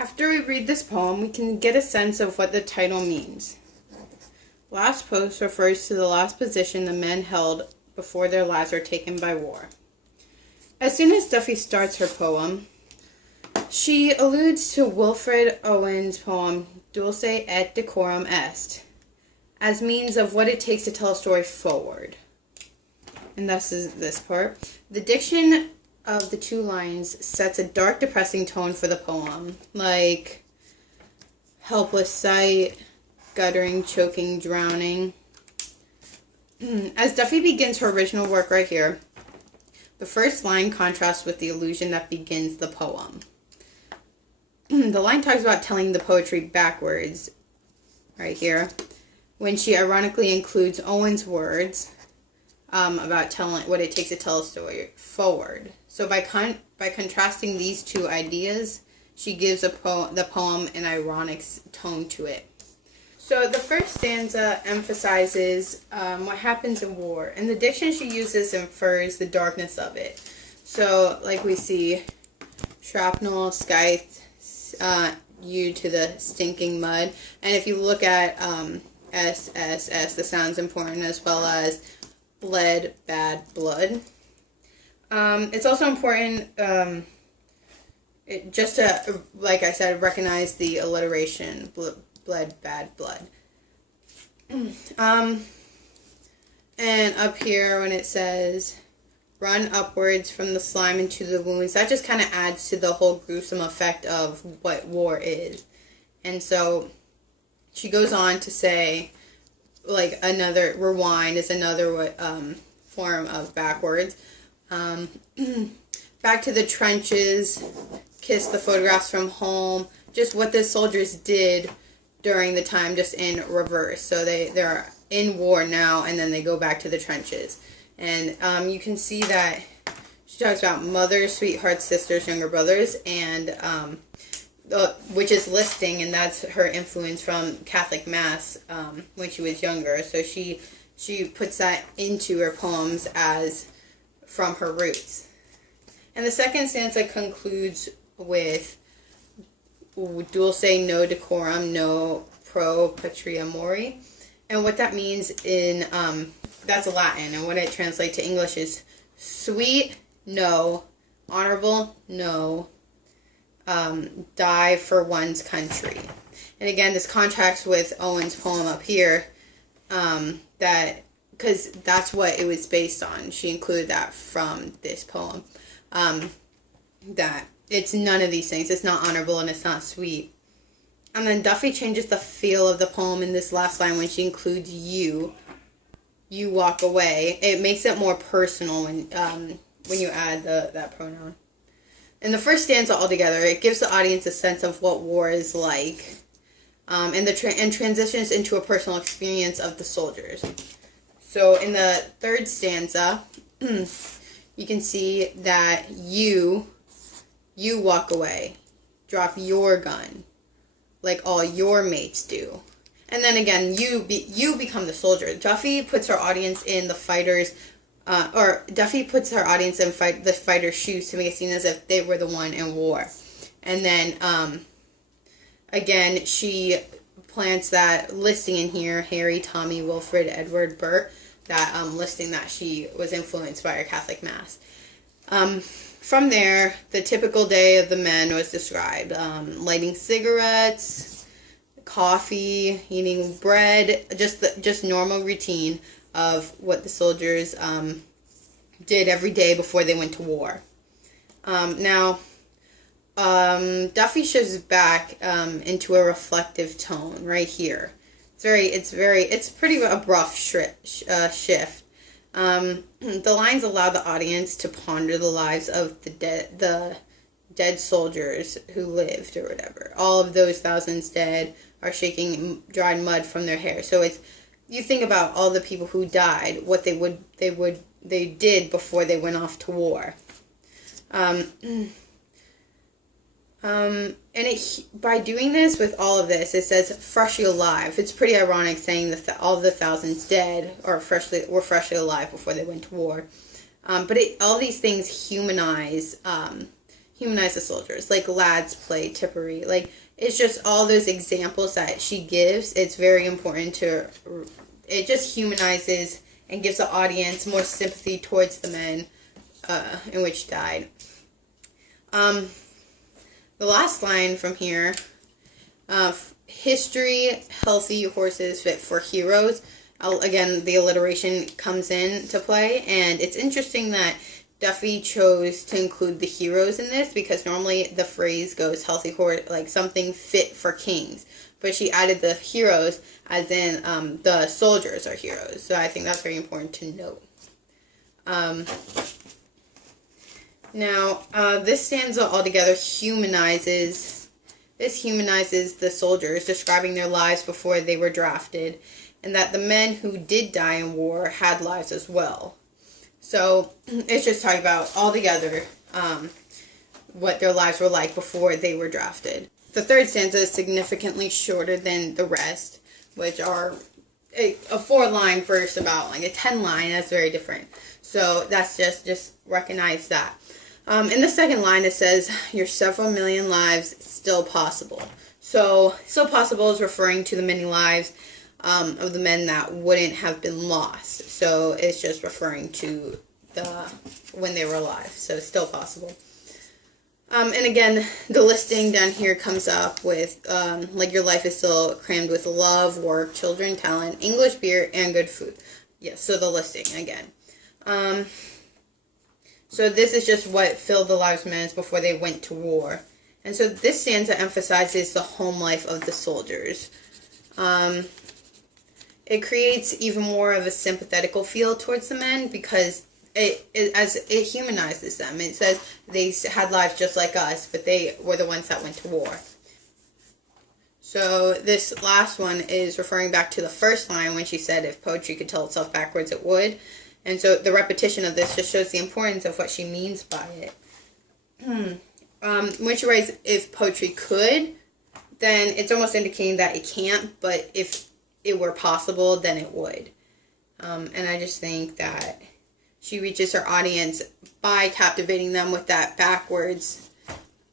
After we read this poem, we can get a sense of what the title means. Last post refers to the last position the men held before their lives were taken by war. As soon as Duffy starts her poem, she alludes to Wilfred Owen's poem Dulce et Decorum Est as means of what it takes to tell a story forward. And thus is this part. The diction of the two lines sets a dark, depressing tone for the poem, like helpless sight, guttering, choking, drowning. As Duffy begins her original work right here, the first line contrasts with the allusion that begins the poem. The line talks about telling the poetry backwards, right here, when she ironically includes Owen's words about telling what it takes to tell a story forward. So by contrasting these two ideas, she gives the poem an ironic tone to it. So the first stanza emphasizes what happens in war, and the diction she uses infers the darkness of it. So, like we see, shrapnel, scythe, you to the stinking mud. And if you look at SSS, the sound's important, as well as bled, bad blood. It's also important just to, like I said, recognize the alliteration, bled, bad blood. And up here when it says, run upwards from the slime into the wounds, that just kind of adds to the whole gruesome effect of what war is. And so she goes on to say, like, another rewind is another form of backwards. Back to the trenches, kiss the photographs from home, just what the soldiers did during the time, just in reverse. So they're in war now, and then they go back to the trenches. And you can see that she talks about mothers, sweethearts, sisters, younger brothers, and which is listing, and that's her influence from Catholic Mass when she was younger. So she puts that into her poems as from her roots. And the second stanza concludes with Dulce no decorum, no pro patria mori. And what that means in, that's Latin, and what it translates to English is sweet, no, honorable, no, die for one's country. And again, this contrasts with Owen's poem up here, because that's what it was based on. She included that from this poem, that it's none of these things. It's not honorable and it's not sweet. And then Duffy changes the feel of the poem in this last line when she includes you. You walk away. It makes it more personal when you add that pronoun. In the first stanza altogether, it gives the audience a sense of what war is like, and transitions into a personal experience of the soldiers. So in the third stanza, you can see that you walk away, drop your gun, like all your mates do. And then again, you become the soldier. Duffy puts her audience in the fighters, Duffy puts her audience in the fighter's shoes to make it seem as if they were the one in war. And then, again, she plants that listing in here, Harry, Tommy, Wilfred, Edward, Bert, that listing that she was influenced by her Catholic Mass. From there, the typical day of the men was described. Lighting cigarettes, coffee, eating bread, just normal routine of what the soldiers did every day before they went to war. Now, Duffy shifts back into a reflective tone right here. It's pretty abrupt shift. The lines allow the audience to ponder the lives of the dead soldiers who lived or whatever. All of those thousands dead are shaking dried mud from their hair. So you think about all the people who died, what they did before they went off to war. By doing this with all of this, it says freshly alive. It's pretty ironic saying that all the thousands dead were freshly alive before they went to war. But all these things humanize humanize the soldiers, like lads play Tipperary. Like, it's just all those examples that she gives. It's very important to, it just humanizes and gives the audience more sympathy towards the men in which died. The last line from here, history, healthy horses fit for heroes. Again, the alliteration comes in to play, and it's interesting that Duffy chose to include the heroes in this, because normally the phrase goes healthy horse, like something fit for kings, but she added the heroes as in the soldiers are heroes. So I think that's very important to note. Now, this stanza altogether humanizes the soldiers, describing their lives before they were drafted, and that the men who did die in war had lives as well. So it's just talking about altogether what their lives were like before they were drafted. The third stanza is significantly shorter than the rest, which are a 4-line verse about like a 10-line. That's very different. So that's just recognize that. In the second line, it says, "Your several million lives still possible." So still possible is referring to the many lives of the men that wouldn't have been lost. So it's just referring to when they were alive. So it's still possible. And again, the listing down here comes up with like your life is still crammed with love, work, children, talent, English beer, and good food. Yes, so the listing again. So this is just what filled the lives of men before they went to war. And so this stanza emphasizes the home life of the soldiers. It creates even more of a sympathetical feel towards the men, because it humanizes them. It says they had lives just like us, but they were the ones that went to war. So this last one is referring back to the first line when she said, "If poetry could tell itself backwards, it would." And so the repetition of this just shows the importance of what she means by it. When she writes, "if poetry could," then it's almost indicating that it can't, but if it were possible, then it would. And I just think that she reaches her audience by captivating them with that backwards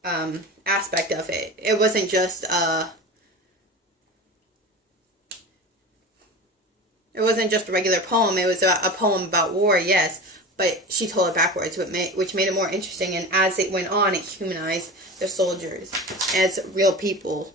aspect of it. It wasn't just a regular poem. It was a poem about war, yes, but she told it backwards, which made it more interesting. And as it went on, it humanized the soldiers as real people